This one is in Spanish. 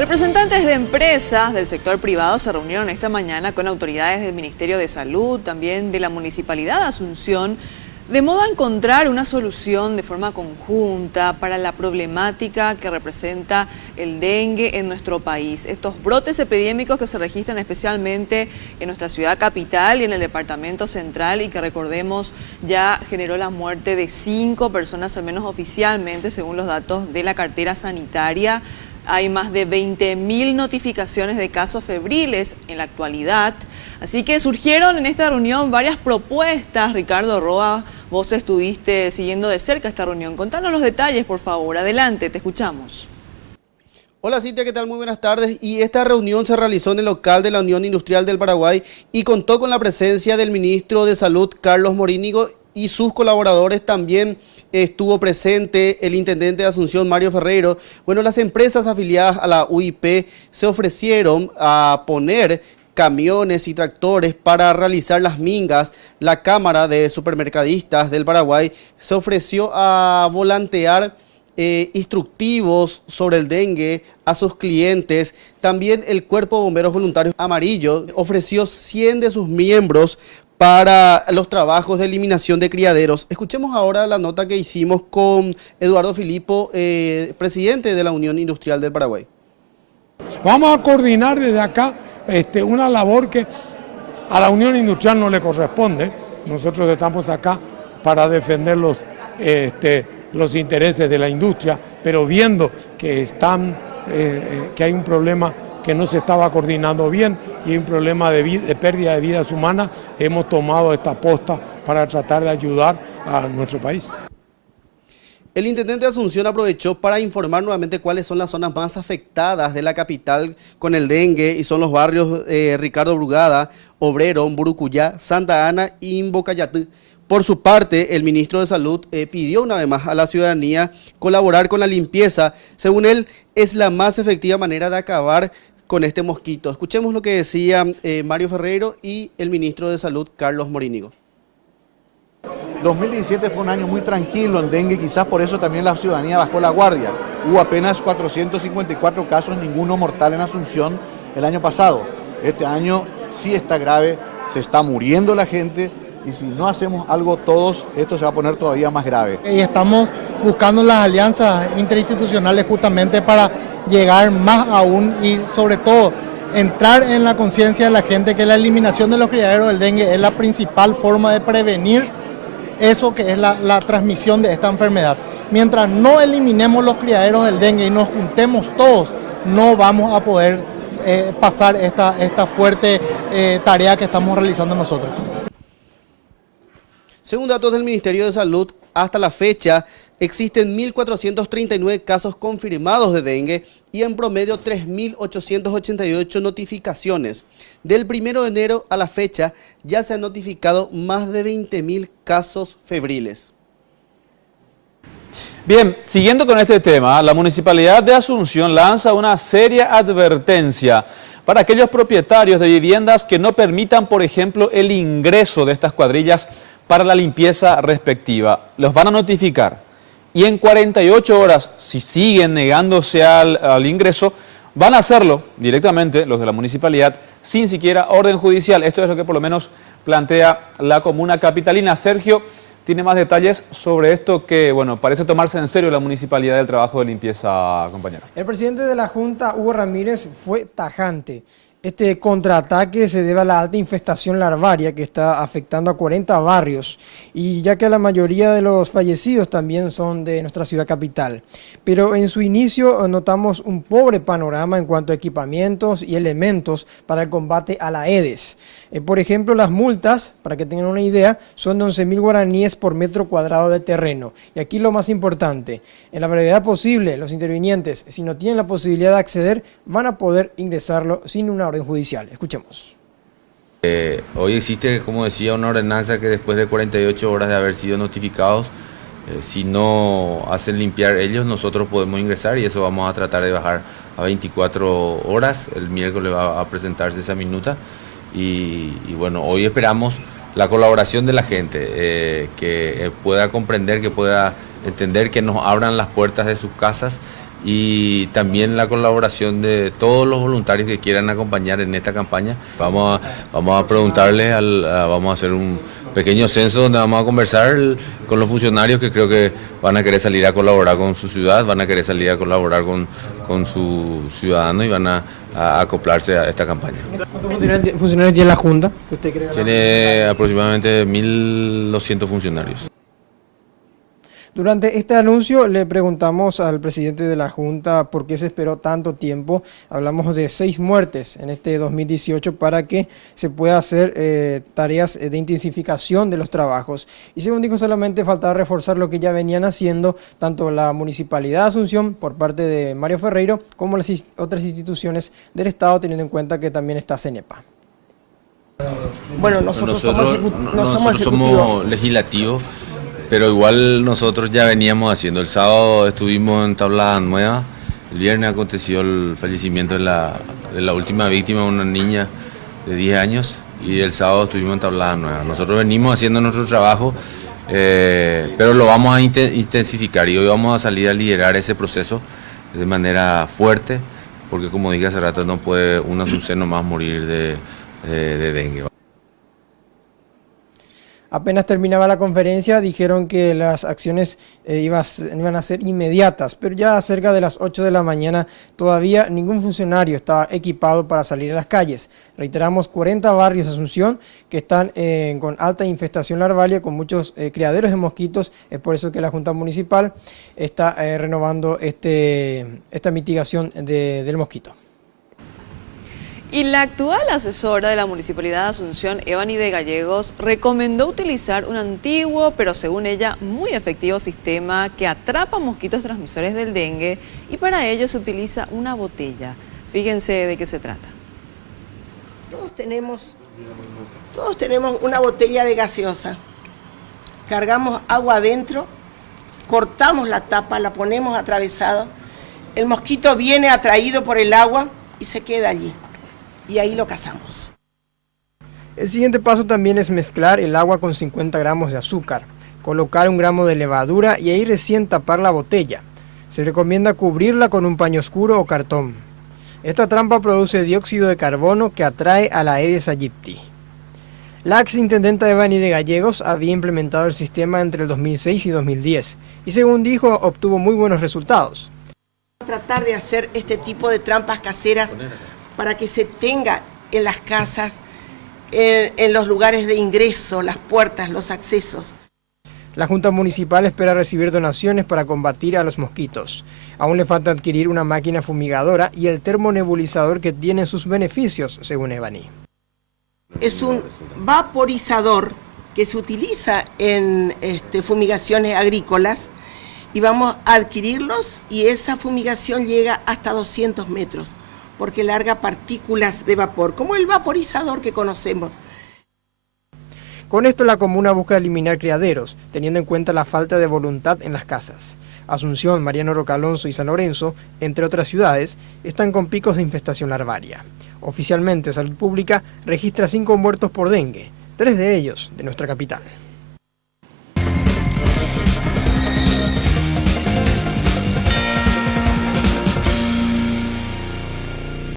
Representantes de empresas del sector privado se reunieron esta mañana con autoridades del Ministerio de Salud, también de la Municipalidad de Asunción, de modo a encontrar una solución de forma conjunta para la problemática que representa el dengue en nuestro país. Estos brotes epidémicos que se registran especialmente en nuestra ciudad capital y en el departamento central y que, recordemos, ya generó la muerte de 5 personas, al menos oficialmente, según los datos de la cartera sanitaria. Hay más de 20.000 notificaciones de casos febriles en la actualidad. Así que surgieron en esta reunión varias propuestas. Ricardo Roa, vos estuviste siguiendo de cerca esta reunión. Contanos los detalles, por favor. Adelante, te escuchamos. Hola Cintia, ¿qué tal? Muy buenas tardes. Y esta reunión se realizó en el local de la Unión Industrial del Paraguay y contó con la presencia del ministro de Salud, Carlos Morínigo, y sus colaboradores. También estuvo presente el intendente de Asunción, Mario Ferreiro. Bueno, las empresas afiliadas a la UIP se ofrecieron a poner camiones y tractores para realizar las mingas. La Cámara de Supermercadistas del Paraguay se ofreció a volantear instructivos sobre el dengue a sus clientes. También el Cuerpo de Bomberos Voluntarios Amarillo ofreció 100 de sus miembros para los trabajos de eliminación de criaderos. Escuchemos ahora la nota que hicimos con Eduardo Filipo, presidente de la Unión Industrial del Paraguay. Vamos a coordinar desde acá una labor que a la Unión Industrial no le corresponde. Nosotros estamos acá para defender los intereses de la industria, pero viendo que que hay un problema que no se estaba coordinando bien y hay un problema de pérdida de vidas humanas, hemos tomado esta posta para tratar de ayudar a nuestro país. El intendente de Asunción aprovechó para informar nuevamente cuáles son las zonas más afectadas de la capital con el dengue, y son los barrios Ricardo Brugada, Obrero, Burucuyá, Santa Ana y Imbocayatú. Por su parte, el ministro de Salud pidió una vez más a la ciudadanía colaborar con la limpieza. Según él, es la más efectiva manera de acabar con este mosquito. Escuchemos lo que decía Mario Ferreiro y el ministro de Salud, Carlos Morínigo. 2017 fue un año muy tranquilo en dengue, quizás por eso también la ciudadanía bajó la guardia. Hubo apenas 454 casos, ninguno mortal en Asunción el año pasado. Este año sí está grave, se está muriendo la gente y si no hacemos algo todos, esto se va a poner todavía más grave. Y estamos buscando las alianzas interinstitucionales justamente para llegar más aún y sobre todo entrar en la conciencia de la gente que la eliminación de los criaderos del dengue es la principal forma de prevenir eso que es la transmisión de esta enfermedad. Mientras no eliminemos los criaderos del dengue y nos juntemos todos, no vamos a poder pasar esta fuerte tarea que estamos realizando nosotros. Según datos del Ministerio de Salud, hasta la fecha existen 1.439 casos confirmados de dengue y en promedio 3.888 notificaciones. Del 1 de enero a la fecha ya se han notificado más de 20.000 casos febriles. Bien, siguiendo con este tema, la Municipalidad de Asunción lanza una seria advertencia para aquellos propietarios de viviendas que no permitan, por ejemplo, el ingreso de estas cuadrillas para la limpieza respectiva. Los van a notificar y en 48 horas, si siguen negándose al ingreso, van a hacerlo directamente los de la municipalidad sin siquiera orden judicial. Esto es lo que por lo menos plantea la comuna capitalina. Sergio tiene más detalles sobre esto que, bueno, parece tomarse en serio la municipalidad del trabajo de limpieza, compañero. El presidente de la Junta, Hugo Ramírez, fue tajante. Este contraataque se debe a la alta infestación larvaria que está afectando a 40 barrios y ya que la mayoría de los fallecidos también son de nuestra ciudad capital. Pero en su inicio notamos un pobre panorama en cuanto a equipamientos y elementos para el combate a la Aedes. Por ejemplo, las multas, para que tengan una idea, son de 11.000 guaraníes por metro cuadrado de terreno. Y aquí lo más importante, en la brevedad posible, los intervinientes, si no tienen la posibilidad de acceder, van a poder ingresarlo sin una orden judicial. Escuchemos. Hoy existe, como decía, una ordenanza que después de 48 horas de haber sido notificados, si no hacen limpiar ellos, nosotros podemos ingresar y eso vamos a tratar de bajar a 24 horas. El miércoles va a presentarse esa minuta y bueno, hoy esperamos la colaboración de la gente, que pueda comprender, que pueda entender, que nos abran las puertas de sus casas y también la colaboración de todos los voluntarios que quieran acompañar en esta campaña. Vamos a preguntarles, vamos a hacer un pequeño censo donde vamos a conversar con los funcionarios que creo que van a querer salir a colaborar con su ciudad, van a querer salir a colaborar con su ciudadano y van a acoplarse a esta campaña. ¿Cuántos funcionarios tiene la Junta? ¿Usted cree? Tiene aproximadamente 1.200 funcionarios. Durante este anuncio le preguntamos al presidente de la Junta por qué se esperó tanto tiempo. Hablamos de 6 muertes en este 2018 para que se pueda hacer tareas de intensificación de los trabajos. Y según dijo, solamente faltaba reforzar lo que ya venían haciendo tanto la Municipalidad de Asunción por parte de Mario Ferreiro como las otras instituciones del Estado, teniendo en cuenta que también está CENEPA. Bueno, nosotros somos legislativos. Pero igual nosotros ya veníamos haciendo. El sábado estuvimos en Tablada Nueva, el viernes aconteció el fallecimiento de la última víctima, una niña de 10 años, y el sábado estuvimos en Tablada Nueva. Nosotros venimos haciendo nuestro trabajo, pero lo vamos a intensificar y hoy vamos a salir a liderar ese proceso de manera fuerte, porque como dije hace rato, no puede un azuceno más morir de dengue. Apenas terminaba la conferencia, dijeron que las acciones iban a ser inmediatas, pero ya cerca de las 8 de la mañana todavía ningún funcionario estaba equipado para salir a las calles. Reiteramos, 40 barrios de Asunción que están con alta infestación larvaria, con muchos criaderos de mosquitos. Es por eso que la Junta Municipal está renovando esta mitigación del mosquito. Y la actual asesora de la Municipalidad de Asunción, Evany de Gallegos, recomendó utilizar un antiguo, pero según ella, muy efectivo sistema que atrapa mosquitos transmisores del dengue, y para ello se utiliza una botella. Fíjense de qué se trata. Todos tenemos una botella de gaseosa. Cargamos agua adentro, cortamos la tapa, la ponemos atravesada, el mosquito viene atraído por el agua y se queda allí. Y ahí lo cazamos. El siguiente paso también es mezclar el agua con 50 gramos de azúcar, colocar 1 gramo de levadura y ahí recién tapar la botella. Se recomienda cubrirla con un paño oscuro o cartón. Esta trampa produce dióxido de carbono que atrae a la Aedes aegypti. La exintendenta Evany de Gallegos había implementado el sistema entre el 2006 y 2010 y según dijo obtuvo muy buenos resultados. Tratar de hacer este tipo de trampas caseras para que se tenga en las casas, en los lugares de ingreso, las puertas, los accesos. La Junta Municipal espera recibir donaciones para combatir a los mosquitos. Aún le falta adquirir una máquina fumigadora y el termonebulizador que tiene sus beneficios, según Evany. Es un vaporizador que se utiliza en fumigaciones agrícolas y vamos a adquirirlos y esa fumigación llega hasta 200 metros. Porque larga partículas de vapor, como el vaporizador que conocemos. Con esto la comuna busca eliminar criaderos, teniendo en cuenta la falta de voluntad en las casas. Asunción, Mariano Roca Alonso y San Lorenzo, entre otras ciudades, están con picos de infestación larvaria. Oficialmente, Salud Pública registra 5 muertos por dengue, 3 de ellos de nuestra capital.